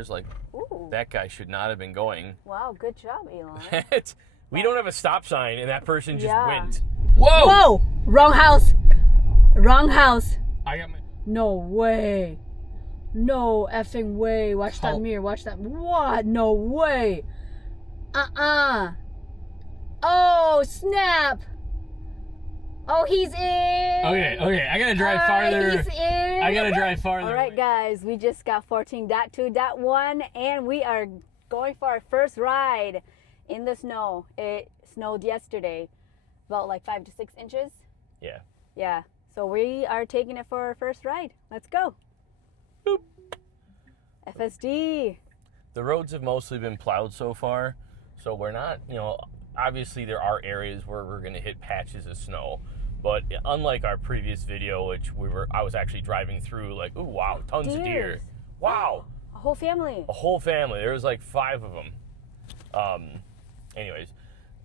It's like, Ooh. that guy should not have been going. Wow, good job, Elon. We don't have a stop sign, and that person just went. Whoa! Whoa! Wrong house. Wrong house. I got my... No way. No effing way. Watch that mirror. Watch that. What? No way. Oh, snap. Oh, he's in. Okay. I gotta drive farther. He's in. I gotta drive farther. All right, guys. We just got 14.2.1, and we are going for our first ride in the snow. It snowed yesterday, about like 5 to 6 inches. Yeah. Yeah. So we are taking it for our first ride. Let's go. Boop. FSD. The roads have mostly been plowed so far, so we're not, obviously there are areas where we're going to hit patches of snow, but unlike our previous video, which I was actually driving through, like, ooh, wow, tons of deer. Wow. A whole family. A whole family. There was like 5 of them. Anyways,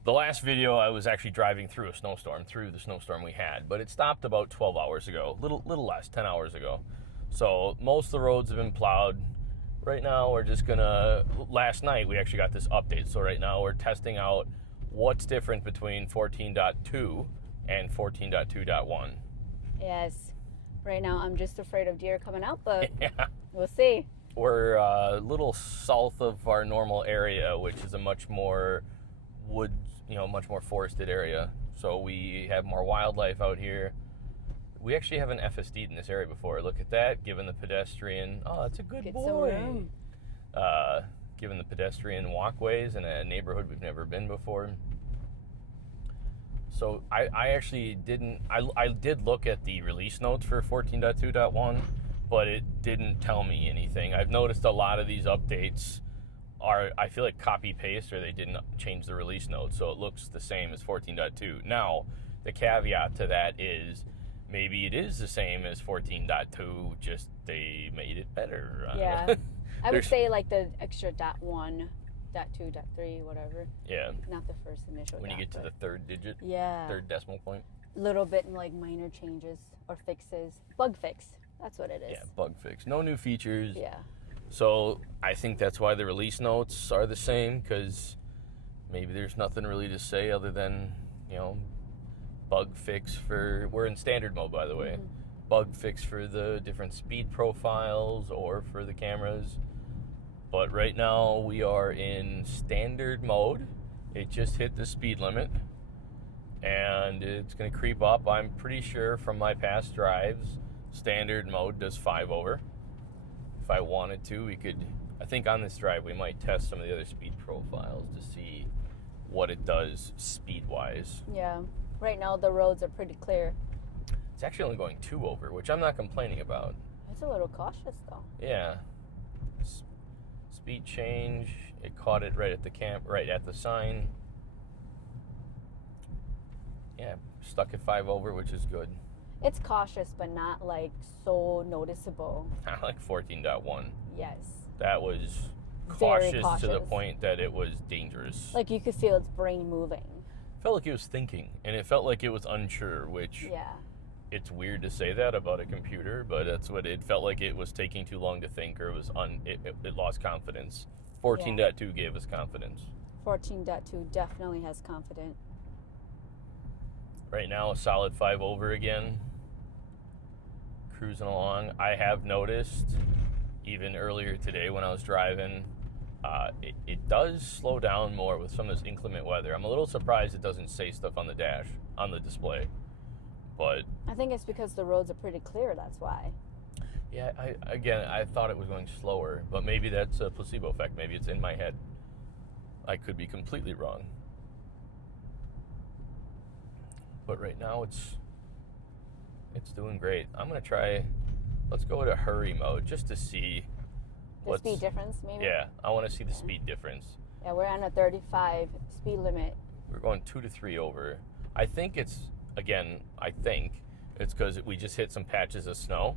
the last video I was actually driving through the snowstorm we had, but it stopped about 12 hours ago, little less, 10 hours ago. So most of the roads have been plowed. Right now we're just last night we actually got this update. So right now we're testing out what's different between 14.2 and 14.2.1. Yes. Right now I'm just afraid of deer coming out, but yeah. We'll see. We're a little south of our normal area, which is a much more woods, much more forested area. So we have more wildlife out here. We actually haven't FSD'd in this area before. Look at that, given the pedestrian. Oh, that's a good boy. Given the pedestrian walkways in a neighborhood we've never been before. So I actually didn't. I did look at the release notes for 14.2.1, but it didn't tell me anything. I've noticed a lot of these updates are, I feel like, copy paste, or they didn't change the release notes, so it looks the same as 14.2. Now, the caveat to that is, maybe it is the same as 14.2, just they made it better. Yeah. I would say like the extra .1, .2, .3, whatever. Yeah. Not the first initial. When you get to the third digit. Yeah. Third decimal point. Little bit like minor changes or fixes. Bug fix. That's what it is. Yeah, bug fix. No new features. Yeah. So I think that's why the release notes are the same, because maybe there's nothing really to say other than, bug fix for, we're in standard mode, by the way. Mm-hmm. Bug fix for the different speed profiles or for the cameras. But right now we are in standard mode. It just hit the speed limit and it's going to creep up. I'm pretty sure from my past drives, standard mode does 5 over. If I wanted to, we could, I think on this drive we might test some of the other speed profiles to see what it does speed-wise. Yeah. Right now the roads are pretty clear. It's actually only going 2 over, which I'm not complaining about. It's a little cautious though. Yeah. Speed change. It caught it right at the sign. Yeah, stuck at 5 over, which is good. It's cautious, but not like so noticeable. I like 14.1. Yes. That was cautious to the point that it was dangerous. Like you could feel its brain moving. Felt like it was thinking, and it felt like it was unsure, which it's weird to say that about a computer, but that's what it felt like. It was taking too long to think, or it was it lost confidence. 14.2 gave us confidence. 14.2 definitely has confidence. Right now, a solid 5 over again. Cruising along. I have noticed, even earlier today when I was driving, it does slow down more with some of this inclement weather. I'm a little surprised it doesn't say stuff on the dash, on the display. But I think it's because the roads are pretty clear, that's why. Yeah, I thought it was going slower, but maybe that's a placebo effect. Maybe it's in my head. I could be completely wrong. But right now it's doing great. I'm going to try, let's go to hurry mode just to see the speed difference, maybe? Yeah, I want to see the speed difference. Yeah, we're on a 35 speed limit. We're going 2 to 3 over. I think it's because we just hit some patches of snow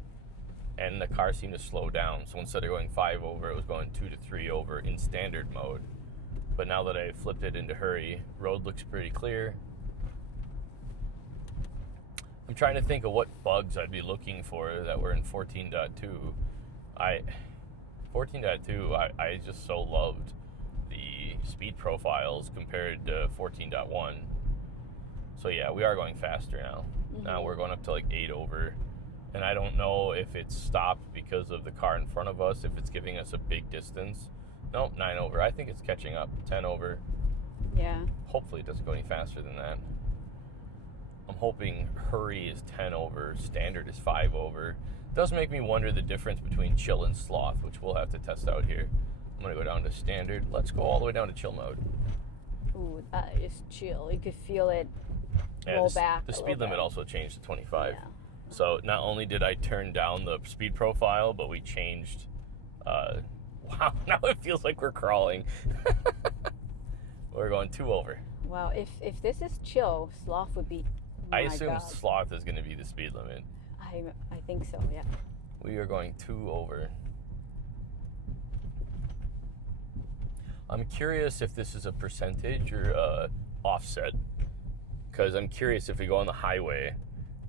and the car seemed to slow down. So instead of going 5 over, it was going 2 to 3 over in standard mode. But now that I flipped it into hurry, road looks pretty clear. I'm trying to think of what bugs I'd be looking for that were in 14.2. 14.2, I just so loved the speed profiles compared to 14.1. So yeah, we are going faster now. Mm-hmm. Now we're going up to like 8 over. And I don't know if it's stopped because of the car in front of us, if it's giving us a big distance. Nope, 9 over. I think it's catching up. 10 over. Yeah. Hopefully it doesn't go any faster than that. I'm hoping hurry is 10 over, standard is 5 over. It does make me wonder the difference between chill and sloth, which we'll have to test out here. I'm going to go down to standard. Let's go all the way down to chill mode. Ooh, that is chill. You could feel it roll back. The speed limit also changed to 25. Yeah. So not only did I turn down the speed profile, but we changed. Wow, now it feels like we're crawling. We're going 2 over. Wow, if this is chill, sloth would be. I assume sloth is going to be the speed limit. I think so, yeah. We are going 2 over. I'm curious if this is a percentage or offset, because I'm curious if we go on the highway,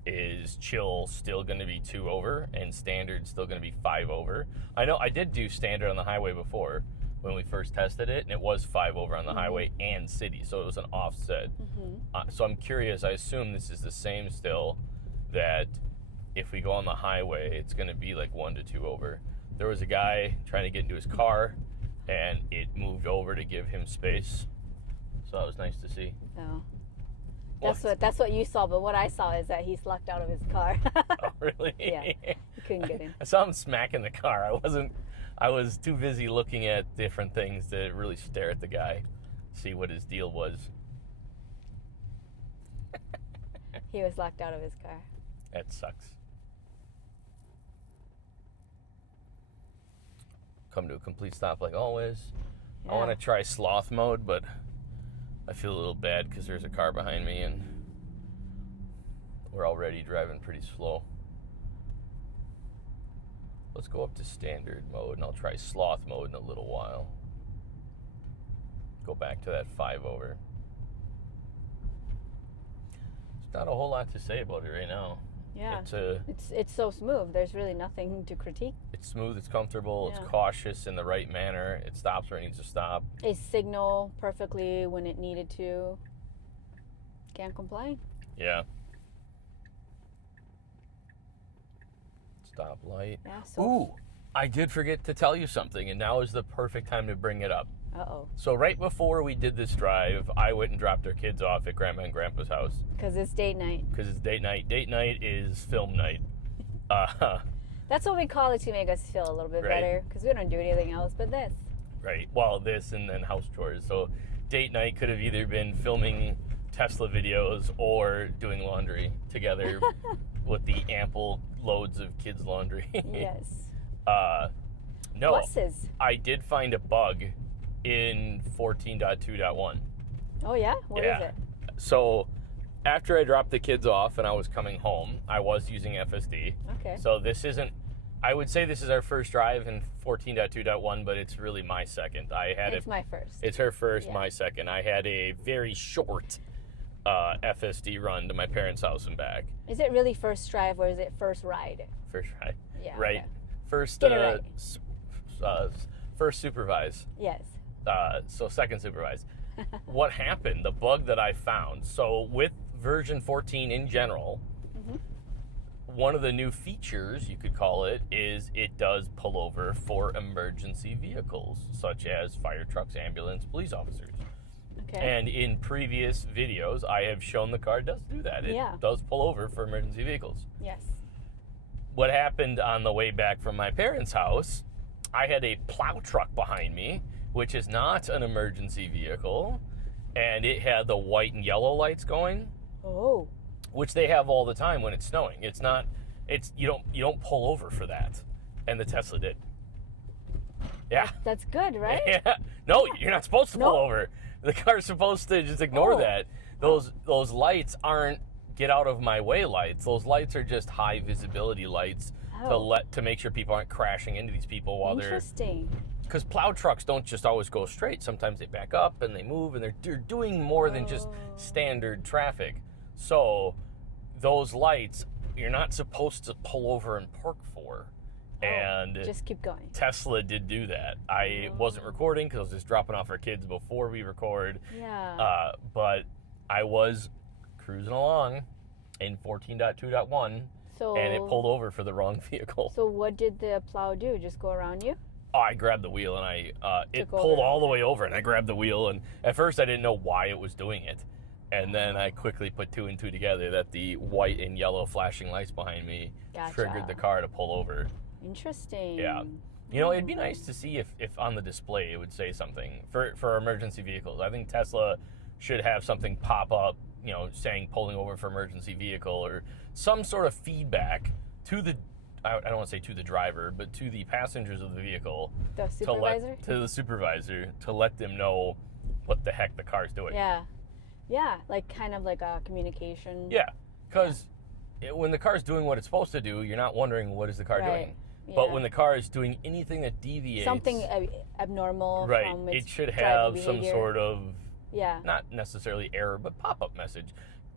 is chill still going to be 2 over and standard still going to be 5 over? I know I did do standard on the highway before when we first tested it, and it was 5 over on the highway and city, so it was an offset. So I'm curious, I assume this is the same still, that if we go on the highway, it's going to be like 1 to 2 over. There was a guy trying to get into his car, and it moved over to give him space, so that was nice to see. Oh. That's what you saw, but what I saw is that he slucked out of his car. Oh, really? Yeah, he couldn't get in. I saw him smacking the car. I was too busy looking at different things to really stare at the guy, see what his deal was. He was locked out of his car. That sucks. Come to a complete stop like always. Yeah. I want to try sloth mode, but I feel a little bad because there's a car behind me and we're already driving pretty slow. Let's go up to standard mode and I'll try sloth mode in a little while. Go back to that 5 over. There's not a whole lot to say about it right now. Yeah, it's so smooth. There's really nothing to critique. It's smooth, it's comfortable, it's cautious in the right manner. It stops where it needs to stop. It signaled perfectly when it needed to. Can't complain. Yeah. Stop light. Yeah, Ooh, I did forget to tell you something, and now is the perfect time to bring it up. Uh-oh. So right before we did this drive, I went and dropped our kids off at Grandma and Grandpa's house. Because it's date night. Because it's date night. Date night is film night. That's what we call it to make us feel a little bit better, because we don't do anything else but this. Right. Well, this and then house chores. So date night could have either been filming Tesla videos or doing laundry together with the ample loads of kids' laundry. Yes. No. Pluses. I did find a bug in 14.2.1. Oh, yeah? What is it? So after I dropped the kids off and I was coming home, I was using FSD. Okay. So this isn't, I would say this is our first drive in 14.2.1, but it's really my second. It's my first. It's her first, my second. I had a very short FSD run to my parents' house and back. Is it really first drive or is it first ride? First ride. Yeah. Right. Okay. First, Get it right. First supervise. Yes. So second supervise. What happened, the bug that I found, so with version 14 in general, one of the new features, you could call it, is it does pull over for emergency vehicles, such as fire trucks, ambulance, police officers. Okay. And in previous videos, I have shown the car does do that. It does pull over for emergency vehicles. Yes. What happened on the way back from my parents' house, I had a plow truck behind me, which is not an emergency vehicle, and it had the white and yellow lights going. Oh. Which they have all the time when it's snowing. You don't pull over for that. And the Tesla did. Yeah. That's good, right? Yeah. No, you're not supposed to pull over. The car's supposed to just ignore that. Those lights aren't get out of my way lights. Those lights are just high visibility lights to make sure people aren't crashing into these people while they're. Interesting. Because plow trucks don't just always go straight. Sometimes they back up and they move, and they're doing more than just standard traffic. So those lights, you're not supposed to pull over and park for. And just keep going. Tesla did do that. I wasn't recording because I was just dropping off our kids before we record. Yeah. But I was cruising along in 14.2.1, and it pulled over for the wrong vehicle. So what did the plow do? Just go around you? Oh, I grabbed the wheel, and it Took pulled over. all the way over, and I grabbed the wheel, and at first I didn't know why it was doing it. And then I quickly put two and two together that the white and yellow flashing lights behind me triggered the car to pull over. Interesting. Yeah. You know, it'd be nice to see if on the display it would say something for emergency vehicles. I think Tesla should have something pop up, you know, saying pulling over for emergency vehicle, or some sort of feedback to the, I don't want to say to the driver, but to the passengers of the vehicle. The supervisor? To the supervisor to let them know what the heck the car's doing. Yeah. Yeah, like kind of like a communication. Yeah, because when the car's doing what it's supposed to do, you're not wondering what is the car doing. But when the car is doing anything that deviates... Something abnormal from its it should have driving some behavior. sort of, Yeah. not necessarily error, but pop-up message.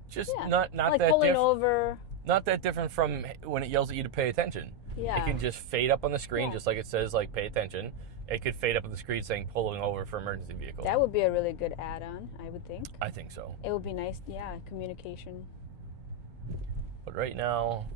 Just Yeah. not like that pulling over. Not that different from when it yells at you to pay attention. Yeah. It can just fade up on the screen, just like it says, like, pay attention. It could fade up on the screen saying pulling over for emergency vehicle. That would be a really good add-on, I would think. I think so. It would be nice, communication. But right now,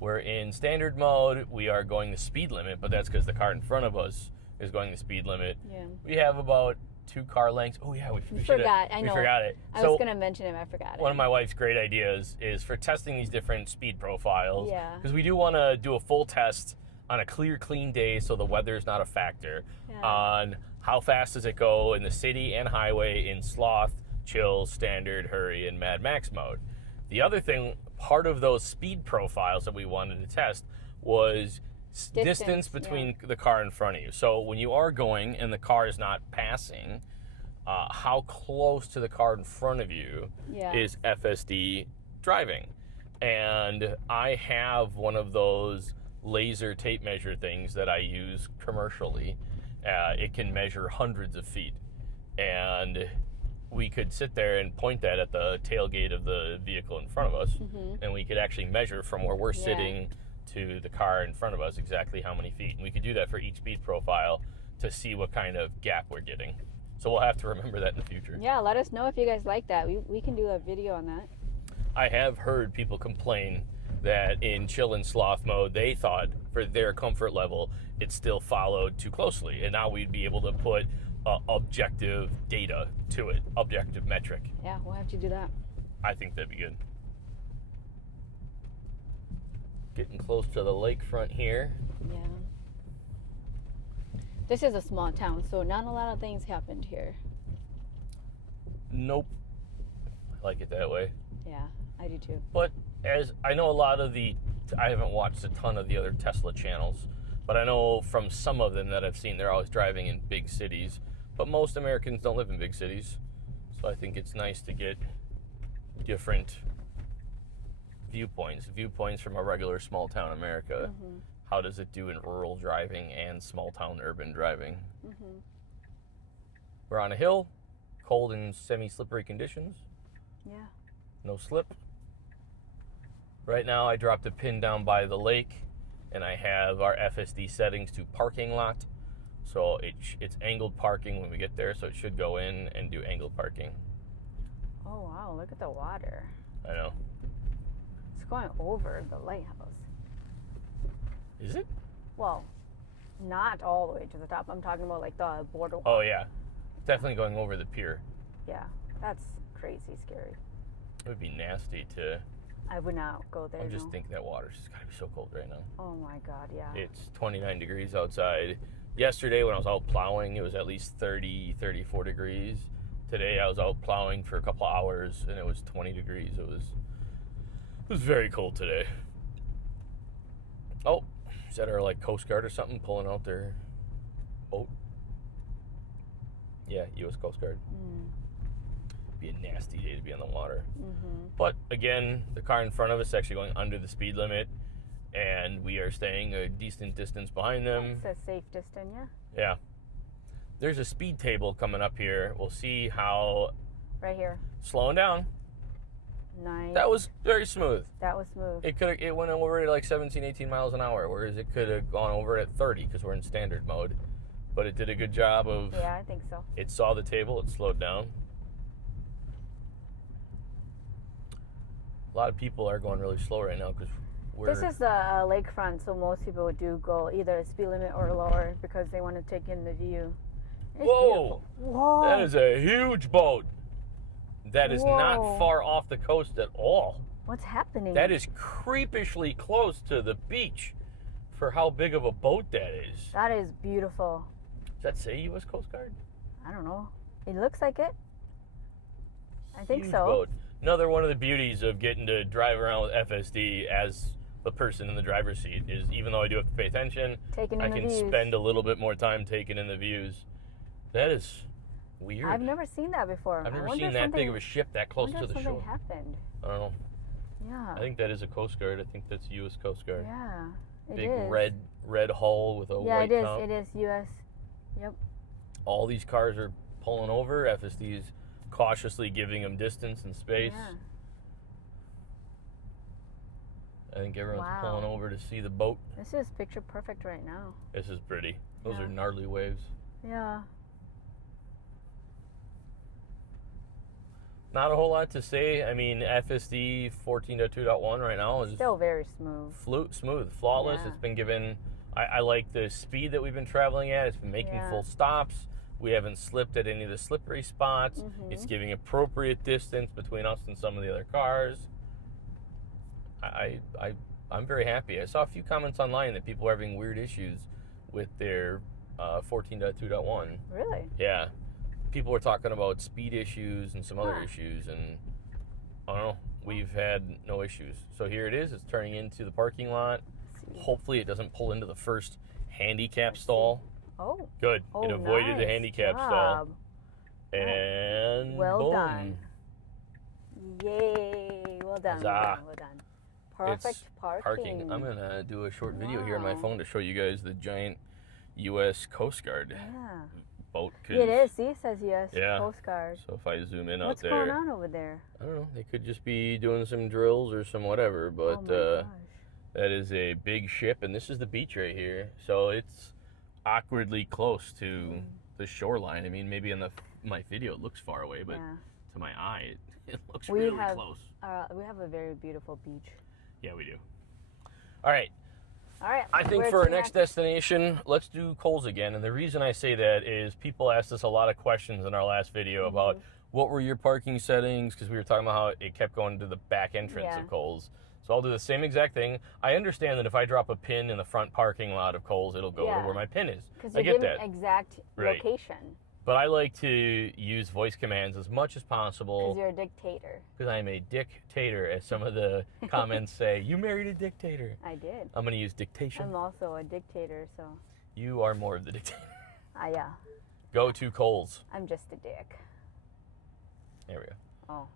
we're in standard mode. We are going the speed limit, but that's because the car in front of us is going the speed limit. Yeah. We have about 2 car lengths. Oh, yeah, we forgot. I know. We forgot it. I was going to mention it, I forgot it. One of my wife's great ideas is for testing these different speed profiles. Yeah. Because we do want to do a full test on a clear, clean day so the weather is not a factor. Yeah. On how fast does it go in the city and highway in Sloth, Chill, Standard, Hurry, and Mad Max mode. The other thing, part of those speed profiles that we wanted to test was distance between the car in front of you. So when you are going and the car is not passing, how close to the car in front of you is FSD driving. And I have one of those laser tape measure things that I use commercially. It can measure hundreds of feet. And we could sit there and point that at the tailgate of the vehicle in front of us, and we could actually measure from where we're sitting to the car in front of us exactly how many feet. And we could do that for each speed profile to see what kind of gap we're getting. So we'll have to remember that in the future. Yeah, let us know if you guys like that. We can do a video on that. I have heard people complain that in chill and sloth mode, they thought for their comfort level, it still followed too closely. And now we'd be able to put objective data to it, objective metric. Yeah, we'll have to do that. I think that'd be good. Getting close to the lakefront here. Yeah. This is a small town, so not a lot of things happened here. Nope. I like it that way. Yeah, I do too. But as I know, a lot of I haven't watched a ton of the other Tesla channels, but I know from some of them that I've seen, they're always driving in big cities. But most Americans don't live in big cities. So I think it's nice to get different viewpoints from a regular small town America. How does it do in rural driving and small town urban driving? We're on a hill, cold and semi-slippery conditions. Yeah. No slip. Right now I dropped a pin down by the lake, and I have our FSD settings to parking lot. So it's angled parking when we get there, so it should go in and do angled parking. Oh wow, look at the water. I know. It's going over the lighthouse. Is it? Well, not all the way to the top. I'm talking about like the boardwalk. Oh yeah. Definitely going over the pier. Yeah, that's crazy scary. It would be nasty to... I would not go there. I just think that water's just gotta be so cold right now. Oh my god, yeah. It's 29 degrees outside. Yesterday when I was out plowing, it was at least 30, 34 degrees. Today I was out plowing for a couple hours and it was 20 degrees. It was very cold today. Oh, is that our like Coast Guard or something pulling out their boat? Yeah, U.S. Coast Guard. Be a nasty day to be on the water. But again, the car in front of us is actually going under the speed limit, and we are staying a decent distance behind them. It's a safe distance, yeah. Yeah. There's a speed table coming up here. We'll see how... Right here. Slowing down. Nice. That was very smooth. That was smooth. It went over at like 17, 18 miles an hour, whereas it could have gone over at 30 because we're in standard mode. But it did a good job of... Yeah, I think so. It saw the table. It slowed down. A lot of people are going really slow right now because we're... This is the lakefront, so most people do go either speed limit or lower because they want to take in the view. It's Whoa! beautiful. Whoa! That is a huge boat. That is not Whoa. far off the coast at all. What's happening? That is creepishly close to the beach for how big of a boat that is. That is beautiful. Does that say U.S. Coast Guard? I don't know. It looks like it. I think Huge so. Boat. Another one of the beauties of getting to drive around with FSD as the person in the driver's seat is, even though I do have to pay attention, Taking in I the can views. spend a little bit more time taking in the views. That is weird. I've never seen that before. I've never seen that big of a ship that close to the something shore. happened. I don't know. Yeah. I think that is a Coast Guard. I think that's U.S. Coast Guard. Yeah. It Big is. red hull with a Yeah, white it is. top. It is U.S. Yep. All these cars are pulling over. FSD's cautiously giving them distance and space. Yeah. I think everyone's Wow. pulling over to see the boat. This is picture perfect right now. This is pretty. Those Yeah. are gnarly waves. Yeah. Not a whole lot to say. I mean, FSD 14.2.1 right now is Still very smooth. smooth, flawless. Yeah. It's been given... I like the speed that we've been traveling at. It's been making Yeah. full stops. We haven't slipped at any of the slippery spots. Mhm. It's giving appropriate distance between us and some of the other cars. I'm very happy. I saw a few comments online that people are having weird issues with their 14.2.1. Really? Yeah. People were talking about speed issues and some other Huh. issues, and I don't know. We've had no issues. So here it is. It's turning into the parking lot. Let's see. Hopefully it doesn't pull into the first handicap Let's see. stall. Oh. Good. Oh, It avoided the nice handicap job. stall. And Well boom. done. Yay. Well done. Well Huzzah. done. Well done. Perfect parking. I'm going to do a short video here on my Wow. phone to show you guys the giant U.S. Coast Guard Yeah. boat. 'Cause- It is. See, it says U.S. Yeah. Coast Guard. So if I zoom in What's out there. going on over there? I don't know. They could just be doing some drills or some whatever, but Oh my gosh. that is a big ship, and this is the beach right here. So it's awkwardly close to the shoreline. I mean, maybe in my video it looks far away, but Yeah. to my eye, it looks We really have- close. We have a very beautiful beach. Yeah, we do. All right. All right. I think where's for our the next destination, let's do Kohl's again. And the reason I say that is people asked us a lot of questions in our last video Mm-hmm. about what were your parking settings, because we were talking about how it kept going to the back entrance Yeah. of Kohl's. So I'll do the same exact thing. I understand that if I drop a pin in the front parking lot of Kohl's, it'll go Yeah. to where my pin is. Because I you get give that. exact Right. location. But I like to use voice commands as much as Because possible you're a dictator. because I'm a dictator, as some of the comments say. You married a dictator. I did. I'm going to use dictation. I'm also a dictator, so You are more of the dictator. yeah. Go to Kohl's. I'm just a dick. There we go. Oh,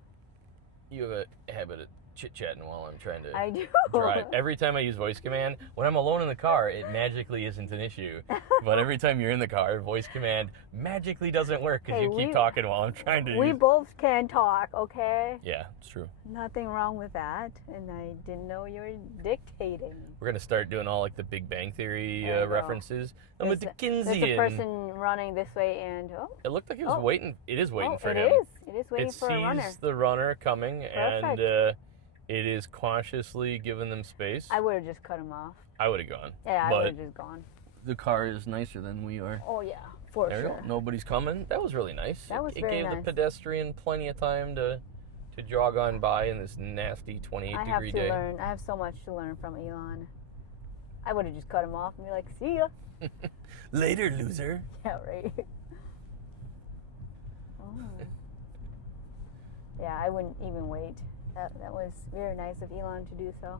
You have a habit of chit-chatting while I'm trying to I do. drive. Every time I use voice command, when I'm alone in the car, it magically isn't an issue. But every time you're in the car, voice command magically doesn't work because Hey, you keep we- talking while I'm trying to We use... both can talk, okay? Yeah, it's true. Nothing wrong with that. And I didn't know you were dictating. We're going to start doing all like the Big Bang Theory There you go. references. I'm with There's Kinsey. a person running this way, and It looked like he was Oh. waiting. It is waiting oh, for it him. is. It is waiting It for a runner. sees the runner coming, and Perfect. it is cautiously giving them space. I would have just cut him off. I would have gone. Yeah, I But would have just gone. the car is nicer than we are. Oh yeah, for There you sure. go. Nobody's coming. That was really nice. That was it very gave nice. the pedestrian plenty of time to jog on by in this nasty 28 I have degree to day. learn. I have so much to learn from Elon. I would have just cut him off and be like, "See ya." Later, loser. Yeah, right. Oh. Yeah, I wouldn't even wait. That was very nice of Elon to do so.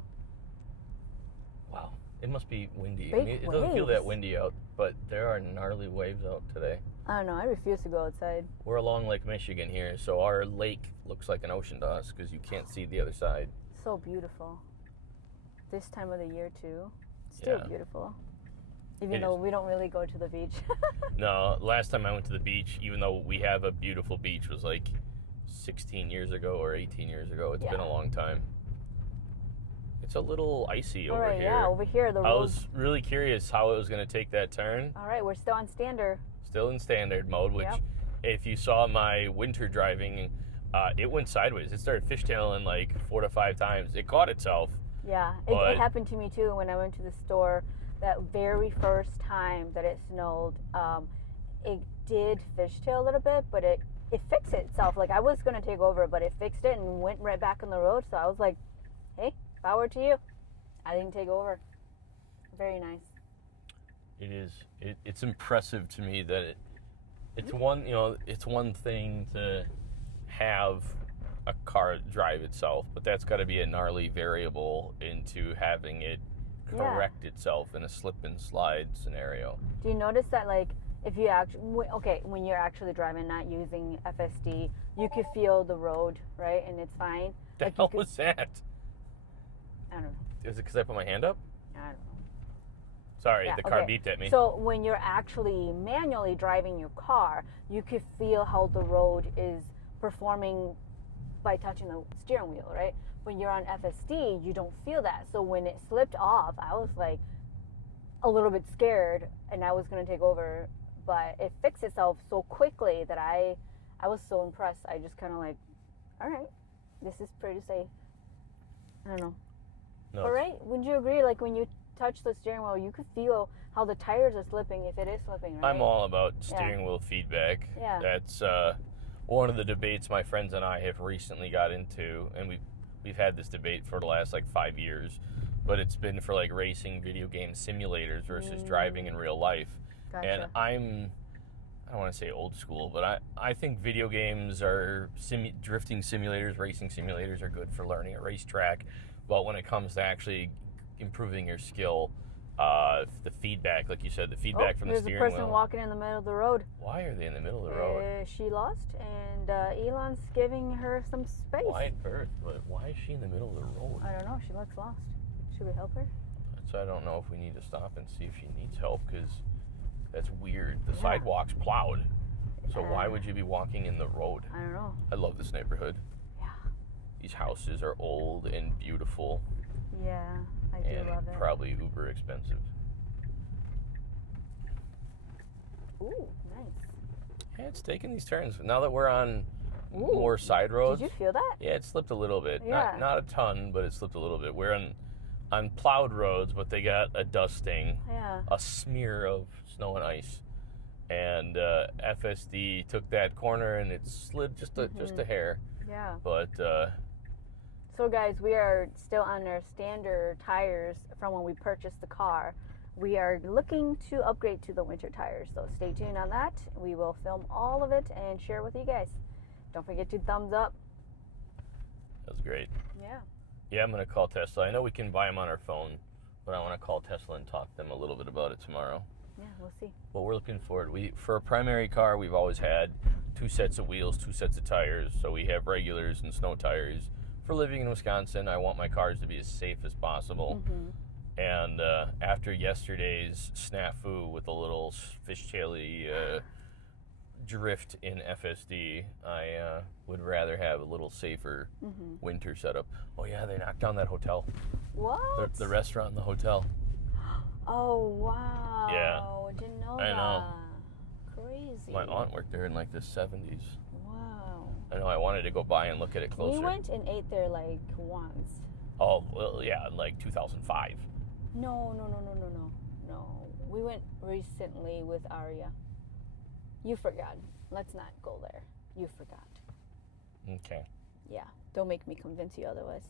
Wow. It must be windy. Big it doesn't feel that waves. windy out, but there are gnarly waves out today. I don't know. I refuse to go outside. We're along Lake Michigan here, so our lake looks like an ocean to us because you can't see the other side. So beautiful. This time of the year too. Still Yeah. beautiful. Even It though is. we don't really go to the beach. No, last time I went to the beach, even though we have a beautiful beach, was like 16 years ago or 18 years ago. It's Yeah. been a long time. It's a little icy All over right, here. yeah, over here the I road. was really curious how it was going to take that turn. All right, we're still on standard. Still in standard mode, which Yep. if you saw my winter driving, it went sideways. It started fishtailing like 4 to 5 times. It caught itself. Yeah, But- it happened to me too when I went to the store that very first time that it snowed. It did fishtail a little bit, but it fixed itself. Like I was going to take over, but it fixed it and went right back on the road. So I was like, hey, power to you. I didn't take over. Very nice. It is. It's impressive to me that it's one. It's one thing to have a car drive itself, but that's got to be a gnarly variable into having it correct itself in a slip and slide scenario. Do you notice that, like, if you when you're actually driving, not using FSD, you could feel the road, right, and it's fine. The Like, hell was that? I don't know. Is it because I put my hand up? I don't know. Sorry, Yeah, the car okay. beeped at me. So when you're actually manually driving your car, you could feel how the road is performing by touching the steering wheel, right? When you're on FSD, you don't feel that. So when it slipped off, I was like a little bit scared, and I was going to take over, but it fixed itself so quickly that I was so impressed. I just kind of like, all right, this is pretty safe. I don't know. No, All right, wouldn't you agree? Like when you touch the steering wheel, you could feel how the tires are slipping if it is slipping, right? I'm all about steering wheel feedback. Yeah. That's one of the debates my friends and I have recently got into, and we've had this debate for the last like 5 years, but it's been for like racing video game simulators versus driving in real life. Gotcha. And I don't want to say old school, but I think video games are drifting simulators, racing simulators are good for learning a racetrack, but when it comes to actually improving your skill, the feedback, like you said, the feedback from the steering wheel. There's a person walking in the middle of the road. Why are they in the middle of the road? She lost, and Elon's giving her some space. Wide berth, but why is she in the middle of the road? I don't know. She looks lost. Should we help her? So I don't know if we need to stop and see if she needs help, because that's weird. The sidewalk's plowed. So why would you be walking in the road? I don't know. I love this neighborhood. Yeah. These houses are old and beautiful. Yeah, I do And love it. probably uber expensive. Ooh, nice. Yeah, it's taking these turns. Now that we're on Ooh, more side roads. Did you feel that? Yeah, it slipped a little bit. Yeah. Not a ton, but it slipped a little bit. We're on plowed roads, but they got a dusting, Yeah. a smear of snow and ice. And FSD took that corner and it slid just a hair. Yeah. But So guys, we are still on our standard tires from when we purchased the car. We are looking to upgrade to the winter tires, so stay tuned on that. We will film all of it and share with you guys. Don't forget to thumbs up. that was great. Yeah. Yeah, I'm going to call Tesla. I know we can buy them on our phone, but I want to call Tesla and talk to them a little bit about it tomorrow. Yeah, we'll see. But we're looking forward. For a primary car, we've always had 2 sets of wheels, 2 sets of tires. So we have regulars and snow tires. For living in Wisconsin, I want my cars to be as safe as possible. Mm-hmm. And after yesterday's snafu with a little fishtaily drift in FSD, I would rather have a little safer winter setup. Oh yeah, they knocked down that hotel. What? The restaurant and the hotel. Oh, wow. Yeah. Didn't know I know. that. Crazy. My aunt worked there in like the 70s. Wow. I know, I wanted to go by and look at it closer. We went and ate there like once. Oh, well, yeah, in like 2005. No. We went recently with Arya. You forgot. Let's not go there. You forgot. Okay. Yeah. Don't make me convince you otherwise.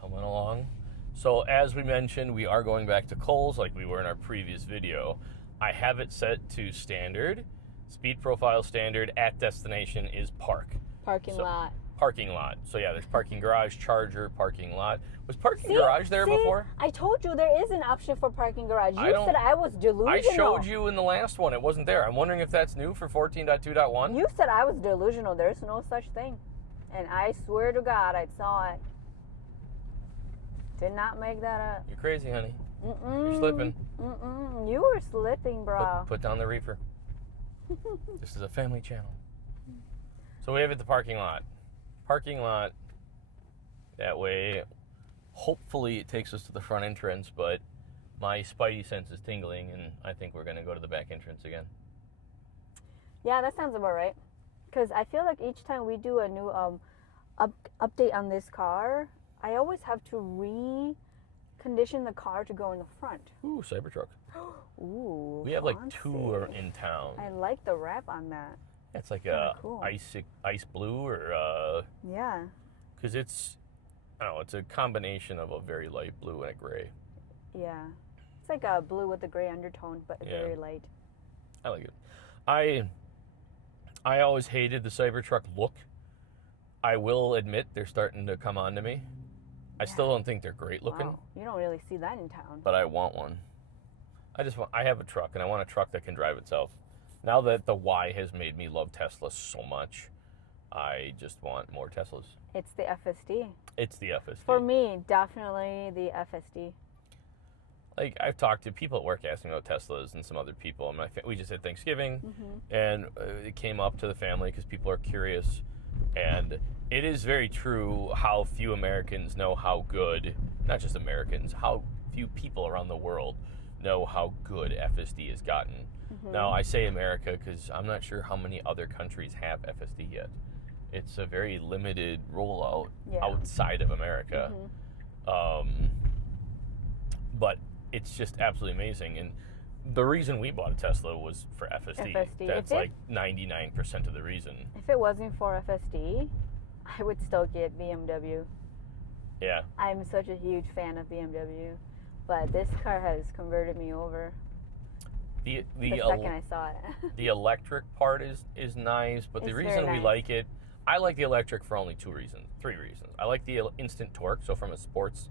Coming along. So as we mentioned, we are going back to Kohl's like we were in our previous video. I have it set to standard. Speed profile standard at destination is park. Parking lot. Parking lot. So yeah, there's parking garage, charger, parking lot. Was parking garage there before? I told you there is an option for parking garage. You don't- said I was delusional. I showed you in the last one. It wasn't there. I'm wondering if that's new for 14.2.1. You said I was delusional. There's no such thing. And I swear to God, I saw it. Did not make that up. You're crazy, honey. Mm-mm. You're slipping. Mm-mm. You were slipping, bro. Put down the reefer. This is a family channel. So we have it at the parking lot. That way, hopefully it takes us to the front entrance, but my spidey sense is tingling, and I think we're going to go to the back entrance again. Yeah, that sounds about right. Because I feel like each time we do a new update on this car, I always have to recondition the car to go in the front. Ooh, Cybertruck. Ooh, We have like fancy. 2 in town. I like the wrap on that. It's like cool. ice blue, or Yeah. because it's, I don't know, it's a combination of a very light blue and a gray. Yeah. It's like a blue with a gray undertone, but very light. I like it. I always hated the Cybertruck look. I will admit they're starting to come on to me. I still don't think they're great looking. Wow. You don't really see that in town. But I want one. I have a truck, and I want a truck that can drive itself. Now that the Y has made me love Tesla so much, I just want more Teslas. It's the FSD. It's the FSD. For me, definitely the FSD. Like, I've talked to people at work asking about Teslas and some other people. And we just had Thanksgiving, and it came up to the family because people are curious. And it is very true how few Americans know how good, not just Americans, how few people around the world know how good FSD has gotten. Now, I say America because I'm not sure how many other countries have FSD yet. It's a very limited rollout outside of America. But it's just absolutely amazing. And the reason we bought a Tesla was for FSD. That's like 99% of the reason. If it wasn't for FSD, I would still get BMW. Yeah. I'm such a huge fan of BMW. But this car has converted me over. The second I saw it. The electric part is nice, but the reason we like it, I like the electric for only 3 reasons. I like the instant torque, so from a sports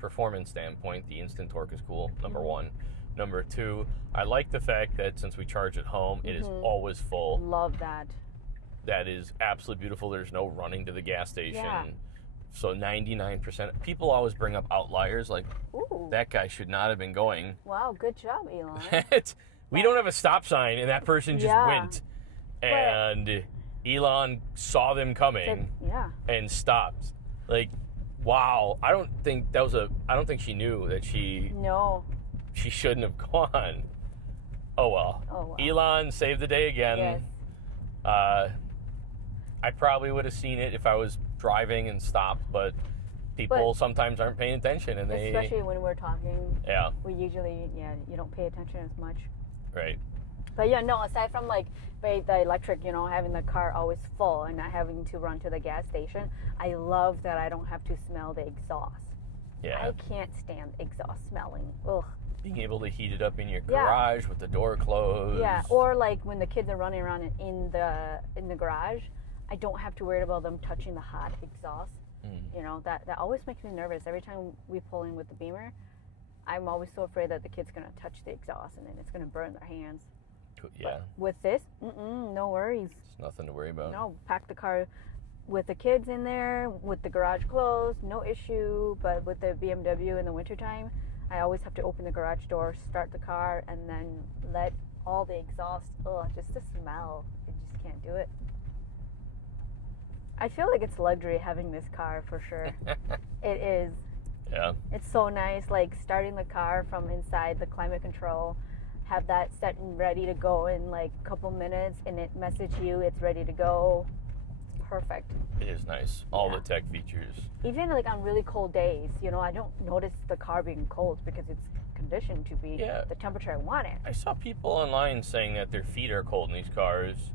performance standpoint, the instant torque is cool, number 1. Number 2, I like the fact that since we charge at home, it is always full. Love that. That is absolutely beautiful. There's no running to the gas station. Yeah. So 99%. People always bring up outliers, like, ooh, that guy should not have been going. Wow, good job, Elon. We don't have a stop sign, and that person just went. And Elon saw them coming and stopped. Like, wow. I don't think she knew that she shouldn't have gone. Oh well. Elon saved the day again. Yes. I probably would have seen it if I was driving and stopped, but people sometimes aren't paying attention, and especially when we're talking. Yeah. We usually you don't pay attention as much. Right. But aside from like the electric, having the car always full and not having to run to the gas station, I love that I don't have to smell the exhaust. Yeah. I can't stand exhaust smelling. Ugh. Being able to heat it up in your garage with the door closed. Yeah, or like when the kids are running around in the garage, I don't have to worry about them touching the hot exhaust. That always makes me nervous. Every time we pull in with the Beamer, I'm always so afraid that the kid's going to touch the exhaust and then it's going to burn their hands. Yeah. But with this, no worries. It's nothing to worry about. No, pack the car with the kids in there, with the garage closed, no issue. But with the BMW in the wintertime, I always have to open the garage door, start the car, and then let all the exhaust, just the smell. I just can't do it. I feel like it's luxury having this car for sure. It is. Yeah. It's so nice, like starting the car from inside the climate control, have that set and ready to go in like a couple minutes, and it message you it's ready to go. It's perfect. It is nice. All the tech features. Even like on really cold days, I don't notice the car being cold because it's conditioned to be the temperature I want it. I saw people online saying that their feet are cold in these cars.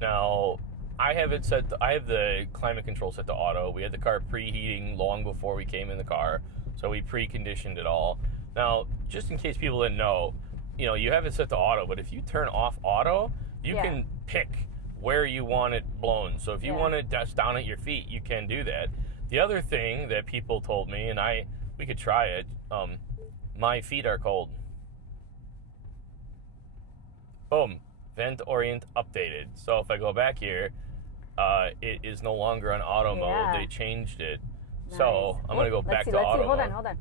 Now, I have the climate control set to auto. We had the car preheating long before we came in the car, so we preconditioned it all. Now, just in case people didn't know, you have it set to auto, but if you turn off auto, you can pick where you want it blown. So if you want it just down at your feet, you can do that. The other thing that people told me, and we could try it, my feet are cold. Boom. Vent orient updated. So if I go back here, it is no longer on auto mode. They changed it. Nice. So I'm going to go back to auto mode.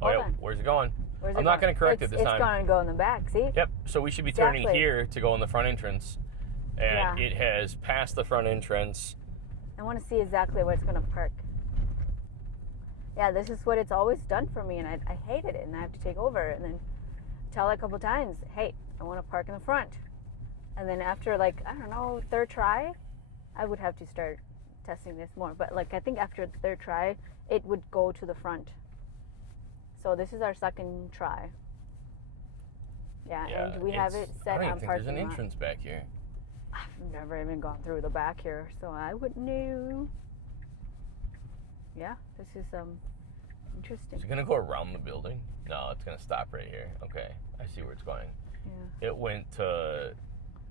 Hold on. Where's it going? I'm not going to correct it this time. It's going to go in the back, see? Yep. So we should be turning here to go in the front entrance. And it has passed the front entrance. I want to see exactly where it's going to park. Yeah, this is what it's always done for me, and I hated it, and I have to take over and then tell it a couple times, hey, I want to park in the front. And then after, like, I don't know, third try, I would have to start testing this more. But, like, I think after the third try, it would go to the front. So this is our second try. Yeah, and we have it set on parking lot. I don't think there's an entrance back here. I've never even gone through the back here, so I wouldn't know. Yeah, this is interesting. Is it going to go around the building? No, it's going to stop right here. Okay, I see where it's going. Yeah. It went to...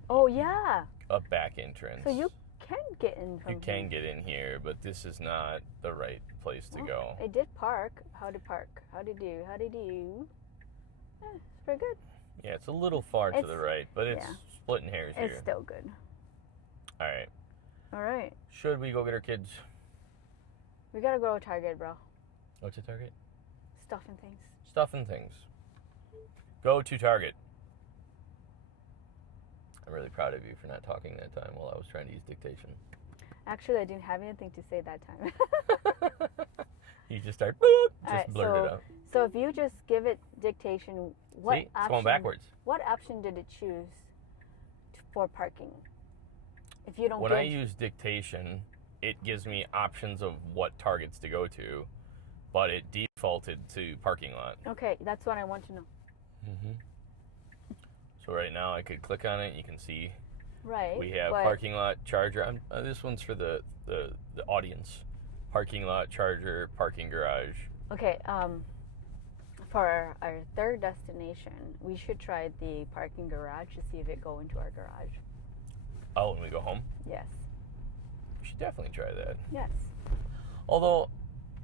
Oh, yeah. A back entrance. So you can get in from You can get in here, but this is not the right place to go. It did park. How did park? How did you? It's pretty good. Yeah, it's a little far to the right, but it's splitting hairs here. It's still good. All right. All right. Should we go get our kids? We gotta go to Target, bro. What's a Target? Stuff and things. Stuff and things. Go to Target. I'm really proud of you for not talking that time while I was trying to use dictation. Actually, I didn't have anything to say that time. You just start, blurt it out. So if you just give it dictation, what See? option? It's going backwards. What option did it choose for parking? If you don't. When I use dictation, it gives me options of what targets to go to, but it defaulted to parking lot. Okay, that's what I want to know. Mm-hmm. So right now I could click on it. You can see. Right. We have parking lot, charger. This one's for the audience. Parking lot, charger, parking garage. Okay. For our third destination, we should try the parking garage to see if it go into our garage. Oh, when we go home? Yes. We should definitely try that. Yes. Although,